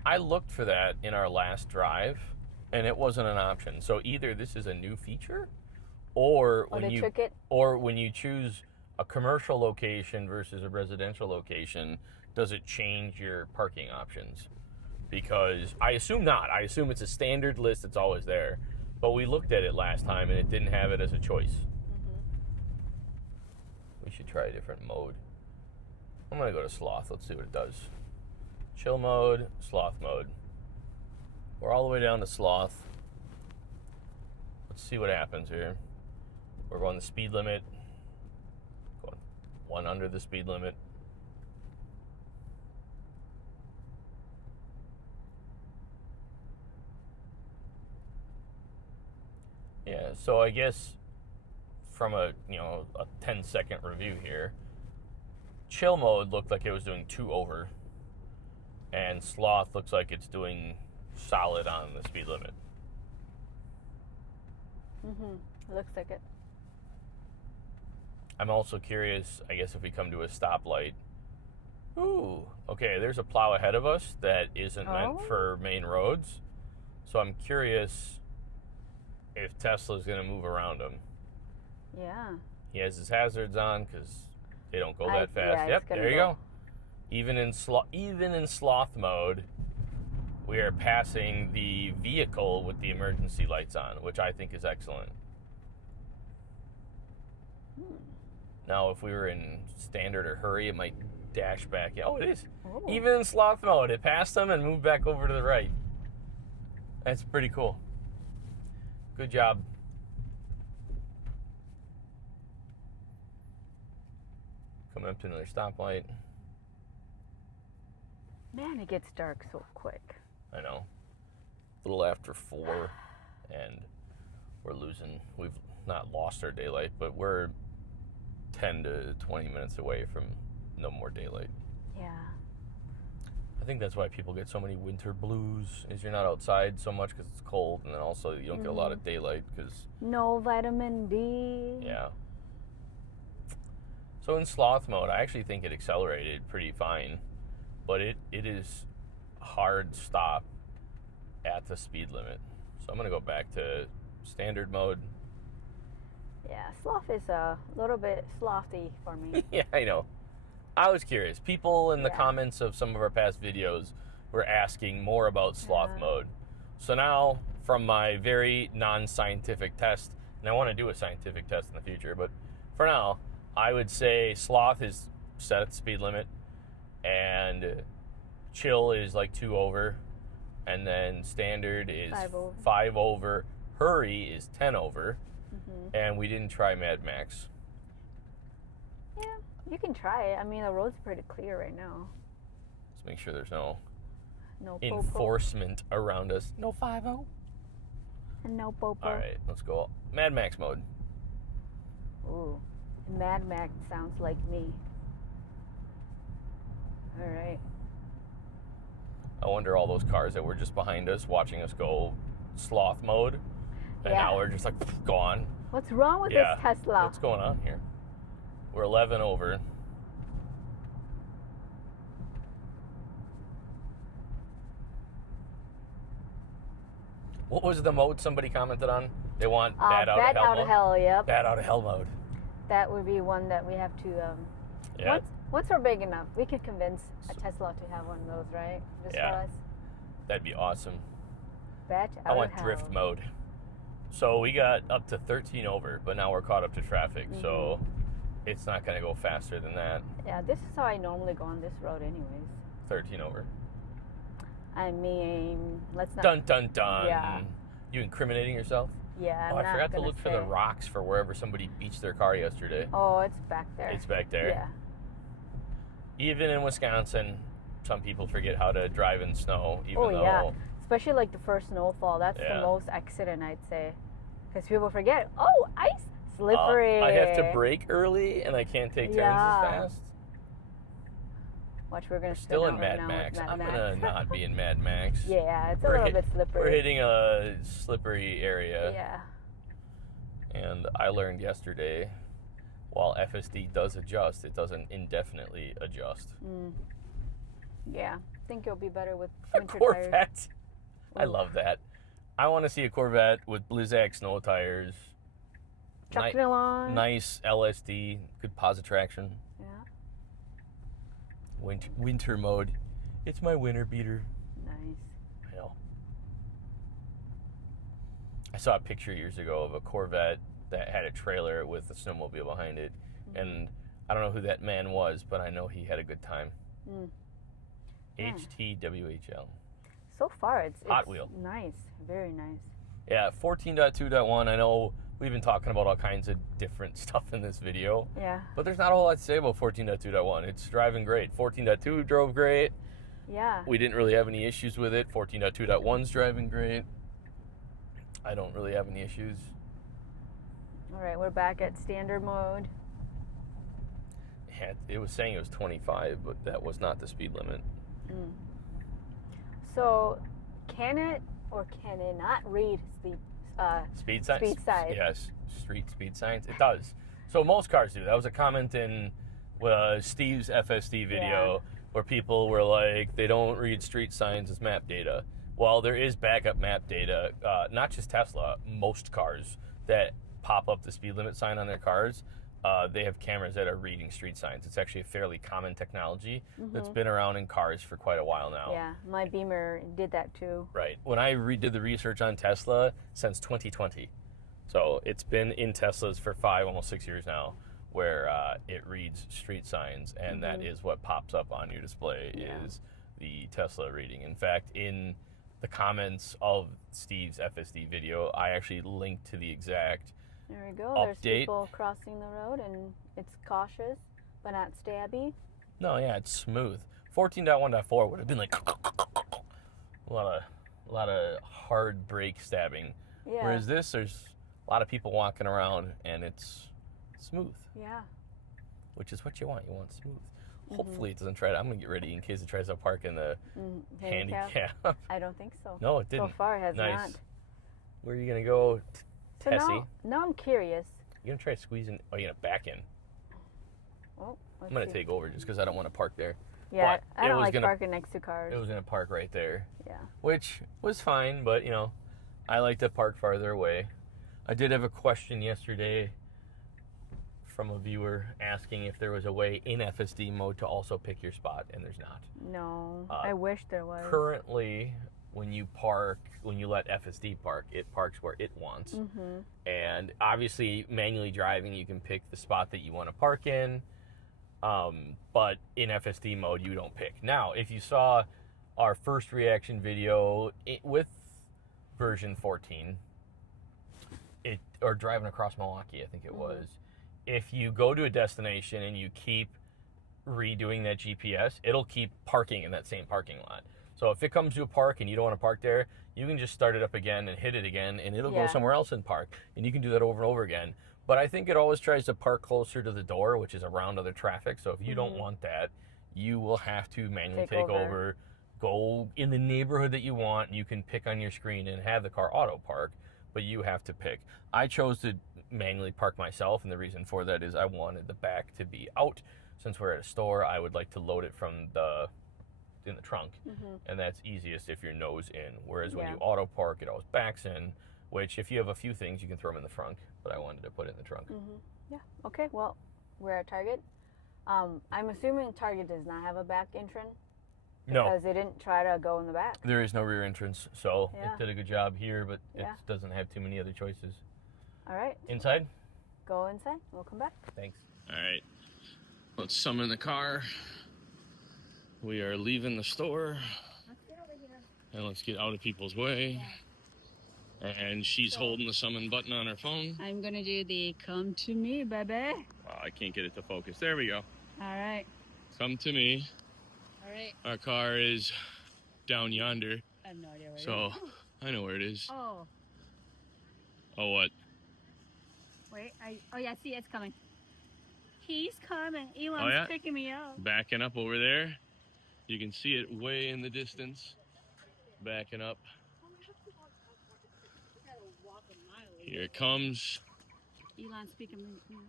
I looked for that in our last drive, and it wasn't an option. So either this is a new feature, or when you choose a commercial location versus a residential location, does it change your parking options? Because I assume not. I assume it's a standard list that's always there. But we looked at it last time, and it didn't have it as a choice. Mm-hmm. We should try a different mode. I'm going to go to Sloth. Let's see what it does. Chill mode, Sloth mode. We're all the way down to Sloth. Let's see what happens here. We're going the speed limit. Going one under the speed limit. Yeah, so I guess from a 10-second review here, chill mode looked like it was doing 2 over, and Sloth looks like it's doing solid on the speed limit. It looks like it. I'm also curious, I guess if we come to a stoplight, ooh, okay, there's a plow ahead of us that isn't meant for main roads, so I'm curious if Tesla's going to move around him. Yeah. He has his hazards on because they don't go that fast. Yeah, yep, there you go. Even in Sloth mode, we are passing the vehicle with the emergency lights on, which I think is excellent. Now, if we were in standard or hurry, it might dash back. Oh, it is. Oh. Even in Sloth mode, it passed them and moved back over to the right. That's pretty cool. Good job. Coming up to another stoplight. Man, it gets dark so quick. I know. A little after 4, and we're losing. We've not lost our daylight, but we're 10 to 20 minutes away from no more daylight. Yeah. I think that's why people get so many winter blues, is you're not outside so much because it's cold, and then also you don't get a lot of daylight because... No vitamin D. Yeah. So in Sloth mode, I actually think it accelerated pretty fine, but it is a hard stop at the speed limit. So I'm going to go back to standard mode. Yeah, Sloth is a little bit slothy for me. Yeah, I know. I was curious. People in the comments of some of our past videos were asking more about Sloth mode. So now, from my very non-scientific test, and I want to do a scientific test in the future, but for now, I would say Sloth is set at the speed limit, and chill is like 2 over, and then standard is 5 over. Hurry is 10 over, and we didn't try Mad Max. Yeah, you can try it. I mean, the road's pretty clear right now. Let's make sure there's no popo. enforcement around us. No 5-0. And no popo. All right, let's go Mad Max mode. Ooh, Mad Max sounds like me. All right. I wonder all those cars that were just behind us watching us go Sloth mode, and now we're just like gone. What's wrong with this Tesla? What's going on here? We're 11 over. What was the mode somebody commented on? They want bad out of hell mode? Bad out of hell, yep. Bad out of hell mode. That would be one that we have to... Once we're big enough, we can convince a Tesla to have one of those, right? Just for us. That'd be awesome. Bad out I want of hell. drift mode. So we got up to 13 over, but now we're caught up to traffic, so it's not going to go faster than that. Yeah, this is how I normally go on this road anyways. 13 over. I mean, let's not... Dun, dun, dun. Yeah. You incriminating yourself? Yeah, I forgot to look for the rocks for wherever somebody beached their car yesterday. Oh, it's back there. It's back there. Yeah. Even in Wisconsin, some people forget how to drive in snow, even though... Especially like the first snowfall. That's the most accident, I'd say. Because people forget, ice, slippery. I have to brake early, and I can't take turns as fast. Watch, we're going to still in Mad Max. I'm going to not be in Mad Max. Yeah, it's a little bit slippery. We're hitting a slippery area. Yeah. And I learned yesterday, while FSD does adjust, it doesn't indefinitely adjust. Yeah, I think it'll be better with a winter Corvette. tires. I love that. I want to see a Corvette with Blizzak snow tires. Chucking along. Nice LSD, good posit traction. Yeah. Winter mode. It's my winter beater. Nice. I know. I saw a picture years ago of a Corvette that had a trailer with a snowmobile behind it, and I don't know who that man was, but I know he had a good time. HTWHL. So far, it's Hot Wheel. Nice, very nice. Yeah, 14.2.1. I know we've been talking about all kinds of different stuff in this video. Yeah. But there's not a whole lot to say about 14.2.1. It's driving great. 14.2 drove great. Yeah. We didn't really have any issues with it. 14.2.1's driving great. I don't really have any issues. All right, we're back at standard mode. Yeah, it was saying it was 25, but that was not the speed limit. So, can it or can it not read the speed signs? Speed signs. Yes, street speed signs. It does. So most cars do. That was a comment in Steve's FSD video where people were like, they don't read street signs as map data. Well, there is backup map data. Not just Tesla. Most cars that pop up the speed limit sign on their cars, they have cameras that are reading street signs. It's actually a fairly common technology that's been around in cars for quite a while now. Yeah, my Beamer did that too. Right. When I did the research on Tesla since 2020. So it's been in Teslas for 5, almost 6 years now, where it reads street signs, and that is what pops up on your display is the Tesla reading. In fact, in the comments of Steve's FSD video, I actually linked to the exact There we go. update. There's people crossing the road, and it's cautious, but not stabby. No, yeah, it's smooth. 14.1.4 would have been like a lot of hard brake stabbing. Yeah. Whereas this, there's a lot of people walking around, and it's smooth. Yeah. Which is what you want. You want smooth. Hopefully it doesn't try to. I'm going to get ready in case it tries to park in the handicap. I don't think so. No, it didn't. So far, it has Nice. not. Where are you going to go, So Tessie? now I'm curious. You going to try squeezing? Oh, you're going to back in. Oh, I'm going to take over just because I don't want to park there. Yeah, But I it don't was like gonna- parking next to cars. It was going to park right there. Yeah. Which was fine, but, you know, I like to park farther away. I did have a question yesterday from a viewer asking if there was a way in FSD mode to also pick your spot, and there's not. No, I wish there was. Currently, when you let FSD park, it parks where it wants. Mm-hmm. And obviously, manually driving, you can pick the spot that you want to park in. But in FSD mode, you don't pick. Now, if you saw our first reaction video with version 14, or driving across Milwaukee, I think it was, if you go to a destination and you keep redoing that GPS, it'll keep parking in that same parking lot. So if it comes to a park and you don't want to park there, you can just start it up again and hit it again, and it'll go somewhere else and park. And you can do that over and over again. But I think it always tries to park closer to the door, which is around other traffic. So if you don't want that, you will have to manually take over, go in the neighborhood that you want, and you can pick on your screen and have the car auto park, but you have to pick. I chose to manually park myself, and the reason for that is I wanted the back to be out. Since we're at a store, I would like to load it from in the trunk, and that's easiest if your nose in. Whereas when you auto park, it always backs in, which if you have a few things, you can throw them in the front, but I wanted to put it in the trunk. Yeah, okay, well, we're at Target. I'm assuming Target does not have a back entrance. No. Because they didn't try to go in the back. There is no rear entrance, so it did a good job here, but it doesn't have too many other choices. All right. Inside? Go inside. We'll come back. Thanks. All right. Let's summon the car. We are leaving the store. Let's get over here. And let's get out of people's way. And she's holding the summon button on her phone. I'm going to do the come to me, baby. Wow, I can't get it to focus. There we go. All right. Come to me. All right. Our car is down yonder. I have no idea where it is. So, I know where it is. Oh. Oh, what? Wait. Oh, yeah, see, it's coming. He's coming. Elon's picking me up. Backing up over there. You can see it way in the distance. Backing up. Here it comes. Elon's picking me up.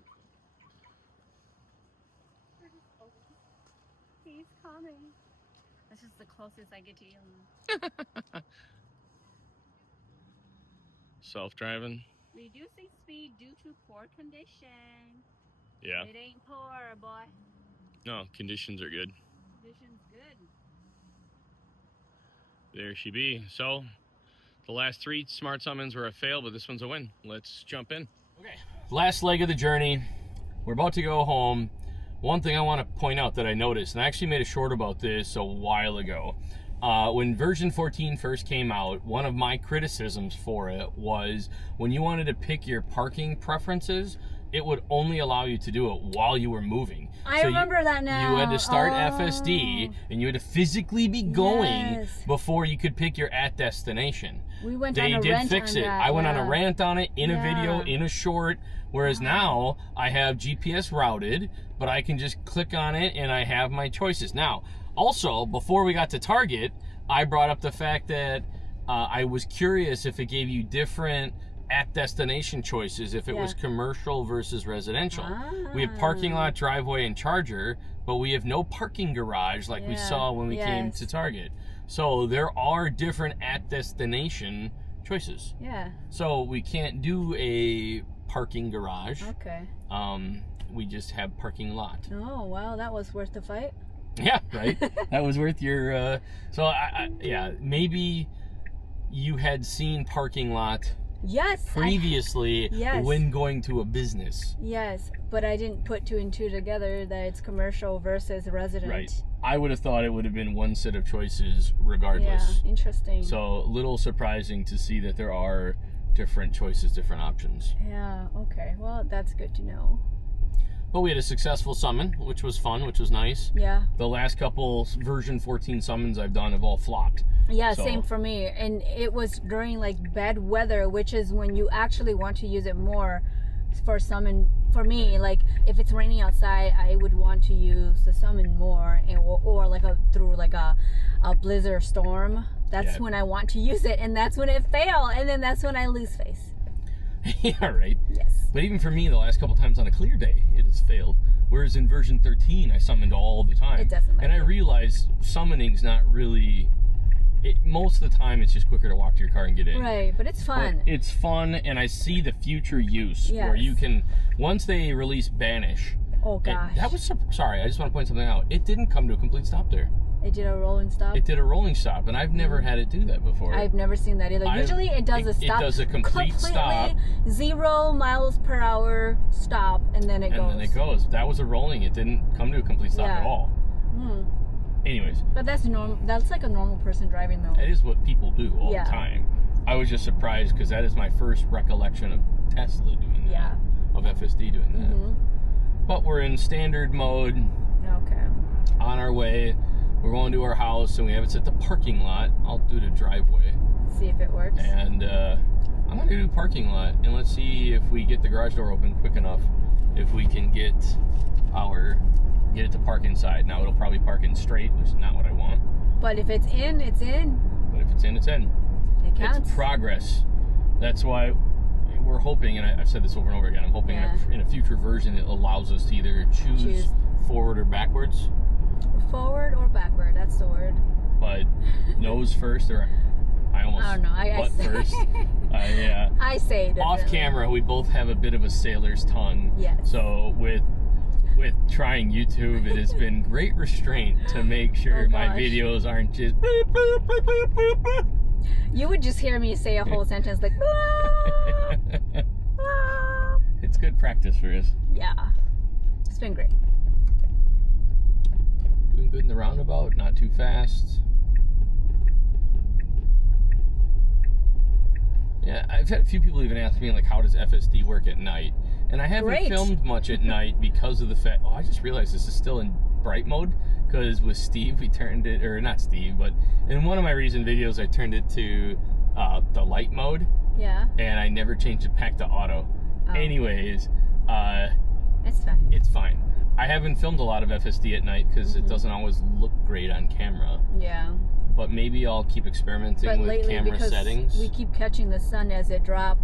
He's coming. This is the closest I get to Elon. Self-driving. Reducing speed due to poor condition. Yeah. It ain't poor, boy. No, conditions are good. Conditions good. There she be. So, the last 3 smart summons were a fail, but this one's a win. Let's jump in. Okay. Last leg of the journey. We're about to go home. One thing I want to point out that I noticed, and I actually made a short about this a while ago. When version 14 first came out, one of my criticisms for it was when you wanted to pick your parking preferences, it would only allow you to do it while you were moving. I remember that now. You had to start FSD, and you had to physically be going before you could pick your at destination. We went on a rant on that. They did fix it. I went on a rant on it in a video, in a short, whereas now I have GPS routed, but I can just click on it and I have my choices. Now, also, before we got to Target, I brought up the fact that I was curious if it gave you different at destination choices if it was commercial versus residential. We have parking lot, driveway, and charger, but we have no parking garage like we saw when we came to Target. So there are different at destination choices. Yeah. So we can't do a parking garage. Okay. We just have parking lot. Oh, wow, that was worth the fight. Yeah, right. That was worth your so yeah, maybe you had seen parking lot previously when going to a business. Yes, but I didn't put 2 and 2 together that it's commercial versus resident. Right. I would have thought it would have been one set of choices regardless. Yeah, interesting. So a little surprising to see that there are different choices, different options. Yeah, okay. Well, that's good to know. But we had a successful summon, which was fun, which was nice. Yeah. The last couple version 14 summons I've done have all flopped. Yeah, same for me. And it was during like bad weather, which is when you actually want to use it more for summon. For me, like if it's raining outside, I would want to use the summon more, and or like through like a blizzard storm. That's when I want to use it, and that's when it fails, and then that's when I lose face. Yeah, right. Yes. But even for me, the last couple times on a clear day, it has failed. Whereas in version 13, I summoned all the time. It doesn't. And I realized summoning's not really. Most of the time, it's just quicker to walk to your car and get in. Right, but it's fun. But it's fun, and I see the future use where you can. Once they release Banish. Oh gosh. That was sorry. I just want to point something out. It didn't come to a complete stop there. It did a rolling stop? It did a rolling stop, and I've never had it do that before. I've never seen that either. Usually it does a stop. It does a complete stop. 0 miles per hour stop, and then it goes. And then it goes. That was a rolling. It didn't come to a complete stop at all. Anyways. But that's normal. That's like a normal person driving though. It is what people do all the time. I was just surprised because that is my first recollection of Tesla doing that. Yeah. Of FSD doing that. But we're in standard mode. Okay. On our way. We're going to our house, and we have it set the parking lot. I'll do the driveway. See if it works. And I'm going to do parking lot, and let's see if we get the garage door open quick enough. If we can get it to park inside. Now it'll probably park in straight, which is not what I want. But if it's in, it's in. But if it's in, it's in. It counts. It's progress. That's why we're hoping, and I've said this over and over again, I'm hoping in a future version it allows us to either choose forward or backwards. Forward or backward, that's the word. But nose first, or I don't know. Butt first. Yeah. I say it. Off camera, we both have a bit of a sailor's tongue. Yes. So with trying YouTube, it has been great restraint to make sure my videos aren't just. You would just hear me say a whole sentence like. It's good practice for us. Yeah, it's been great. Doing good in the roundabout, not too fast. Yeah, I've had a few people even ask me, like, how does FSD work at night? And I haven't filmed much at night because of the fact... Oh, I just realized this is still in bright mode, because with Steve, we turned it... Or not Steve, but in one of my recent videos, I turned it to the light mode. Yeah. And I never changed it back to auto. Oh. Anyways, it's fine. It's fine. I haven't filmed a lot of FSD at night because it doesn't always look great on camera. Yeah. But maybe I'll keep experimenting with camera settings. We keep catching the sun as it drops.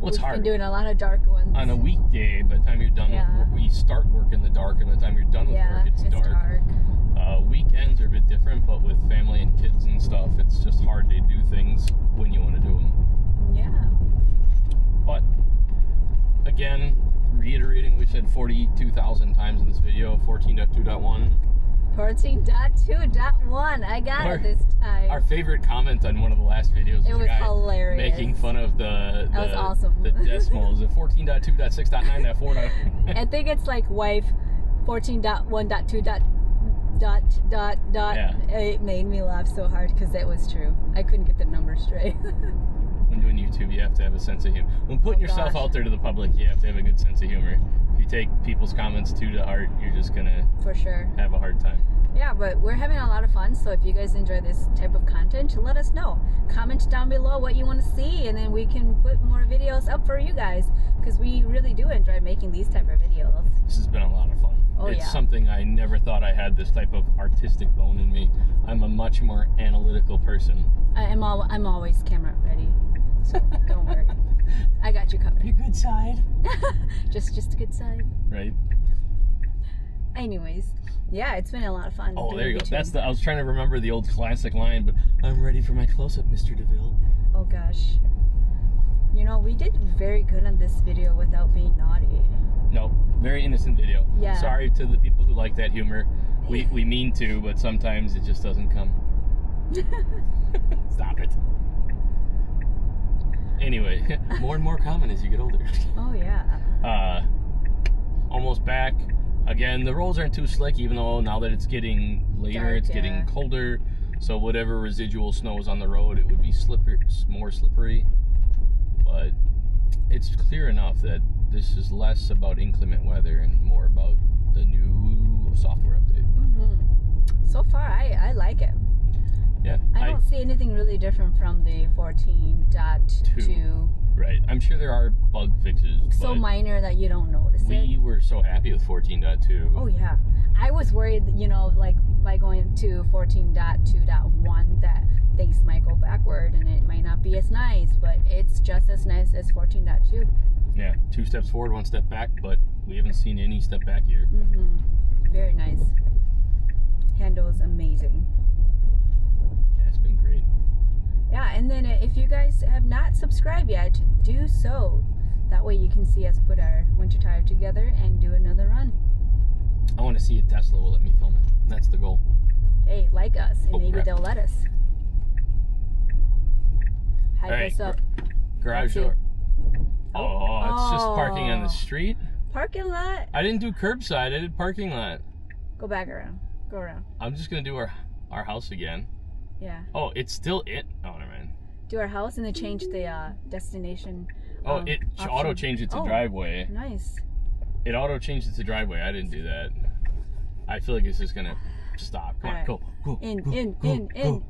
Well, it's hard. We've been doing a lot of dark ones. On a weekday, by the time you're done with work, we start work in the dark, and by the time you're done with work, it's dark. Weekends are a bit different, but with family and kids and stuff, it's just hard to do things when you want to do them. Yeah. But, again, reiterating, we said 42,000 times in this video, 14.2.1. 14.2.1. I got it this time. Our favorite comment on one of the last videos was a guy hilarious. Making fun of that was awesome. The decimals. 14.2.6.9.4. I think it's like wife 14.1.2. Yeah. It made me laugh so hard because it was true. I couldn't get the number straight. When doing YouTube, you have to have a sense of humor. When putting yourself out there to the public, you have to have a good sense of humor. If you take people's comments too to heart, you're just gonna have a hard time. Yeah, but we're having a lot of fun, so if you guys enjoy this type of content, let us know. Comment down below what you want to see, and then we can put more videos up for you guys, because we really do enjoy making these type of videos. This has been a lot of fun. It's something I never thought I had, this type of artistic bone in me. I'm a much more analytical person. I'm always camera ready, so don't worry. I got you covered. Your good side. just a good side. Right. Anyways, yeah, it's been a lot of fun. Oh, there you go. That's I was trying to remember the old classic line, but I'm ready for my close-up, Mr. DeVille. Oh gosh. You know, we did very good on this video without being naughty. No, very innocent video. Yeah. Sorry to the people who like that humor. We mean to, but sometimes it just doesn't come. Stop it. Anyway, more and more common as you get older. Oh yeah. Almost back. Again, the roads aren't too slick, even though now that it's getting later, it's getting colder. So whatever residual snow is on the road, it would be more slippery. But it's clear enough that this is less about inclement weather and more about the new software update. So far, I like it. Yeah. I don't see anything really different from the 14.2. Right. I'm sure there are bug fixes. So minor that you don't notice it. We were so happy with 14.2. Oh, yeah. I was worried, you know, like by going to 14.2.1 that things might go backward and it might not be as nice, but it's just as nice as 14.2. Yeah. 2 steps forward, 1 step back, but we haven't seen any step back here. Very nice. Handle's amazing. Yeah, it's been great. Yeah, and then if you guys have not subscribed yet, do so. That way you can see us put our winter tire together and do another run. I want to see if Tesla will let me film it. That's the goal. Hey, like us, and maybe crap. they'll let us. Hype Alright, us up. Garage Let's door. see. Oh, it's just parking on the street? Parking lot. I didn't do curbside, I did parking lot. Go back around. Go around. I'm just gonna do our house again. Yeah. Oh, it's still it. Oh, never mind. Do our house and then change the destination. Oh, it option. auto changed it to driveway. Nice. It auto changed it to driveway. I didn't do that. I feel like it's just gonna stop. Come on, Alright. go. In. Go.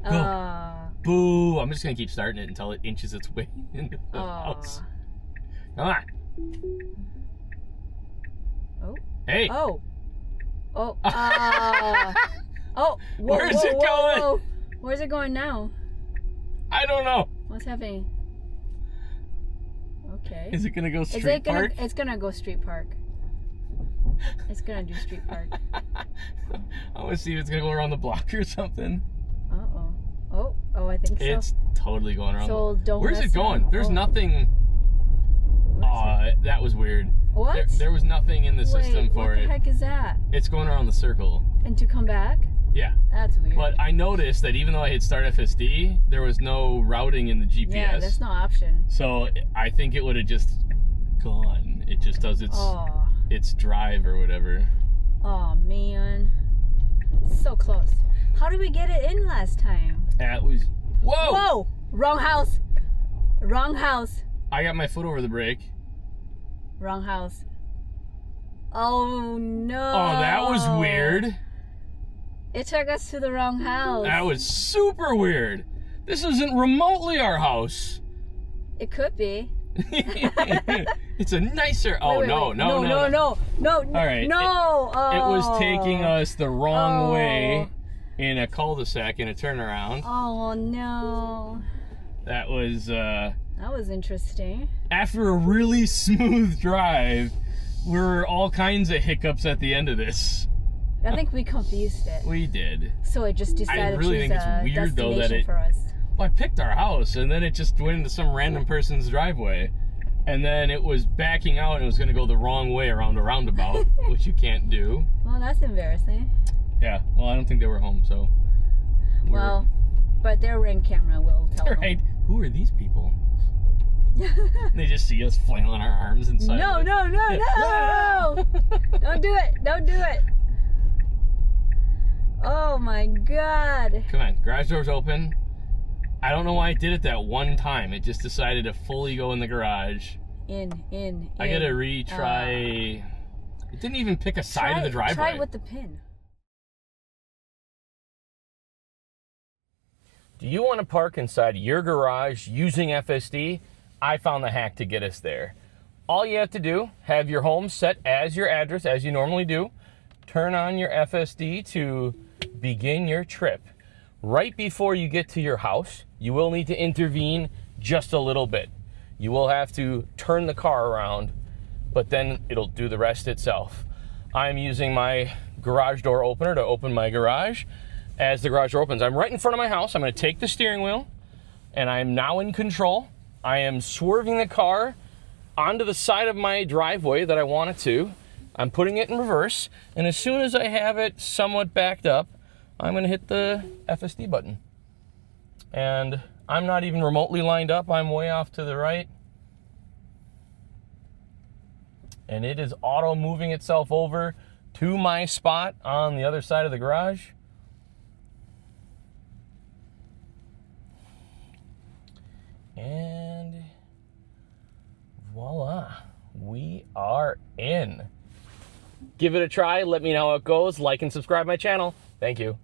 Boo! I'm just gonna keep starting it until it inches its way into the house. Come on. Oh. Hey. Oh. Oh. Oh. Whoa, Where's it going? Whoa. Where's it going now? I don't know. What's happening? Okay. Is it gonna go street park? It's gonna go street park. It's gonna do street park. I want to see if it's gonna go around the block or something. Oh, I think so. It's totally going around. So don't Where's mess it going? around. There's nothing. That was weird. What? There was nothing in the system for what it. the heck is that? It's going around the circle. And to come back? Yeah. That's weird. But I noticed that even though I hit start FSD, there was no routing in the GPS. Yeah, there's no option. So I think it would have just gone. It just does its drive or whatever. Oh man. So close. How did we get it in last time? That was... Whoa! Whoa! Wrong house. Wrong house. I got my foot over the brake. Wrong house. Oh no. Oh, that was weird. It took us to the wrong house. That was super weird. This isn't remotely our house. It could be. It's a nicer... Oh, Wait. No. All right. No. It was taking us the wrong way in a cul-de-sac in a turnaround. Oh no. That was interesting. after a really smooth drive, were all kinds of hiccups at the end of this. I think we confused it. We did. So it just decided really to choose think it's a weird, though, that destination it- for us. Well, I picked our house, and then it just went into some random person's driveway. And then it was backing out, and it was going to go the wrong way around a roundabout, which you can't do. Well, that's embarrassing. Yeah, well, I don't think they were home, so... Well, but their ring camera will tell them. Right, who are these people? They just see us flailing our arms inside. No! Don't do it! Don't do it! Oh my god. Come on, garage door's open. I don't know why I did it that one time. It just decided to fully go in the garage. In. I gotta retry. It didn't even pick a side of the driveway. Try it with the pin. Do you want to park inside your garage using FSD? I found the hack to get us there. All you have to do, have your home set as your address, as you normally do. Turn on your FSD to begin your trip. Right before you get to your house, you will need to intervene just a little bit. You will have to turn the car around, but then it'll do the rest itself. I'm using my garage door opener to open my garage. As the garage door opens, I'm right in front of my house. I'm going to take the steering wheel, and I'm now in control. I am swerving the car onto the side of my driveway that I want it to. I'm putting it in reverse, and as soon as I have it somewhat backed up, I'm going to hit the FSD button. And I'm not even remotely lined up. I'm way off to the right. And it is auto moving itself over to my spot on the other side of the garage. And voila, we are in. Give it a try. Let me know how it goes. Like and subscribe my channel. Thank you.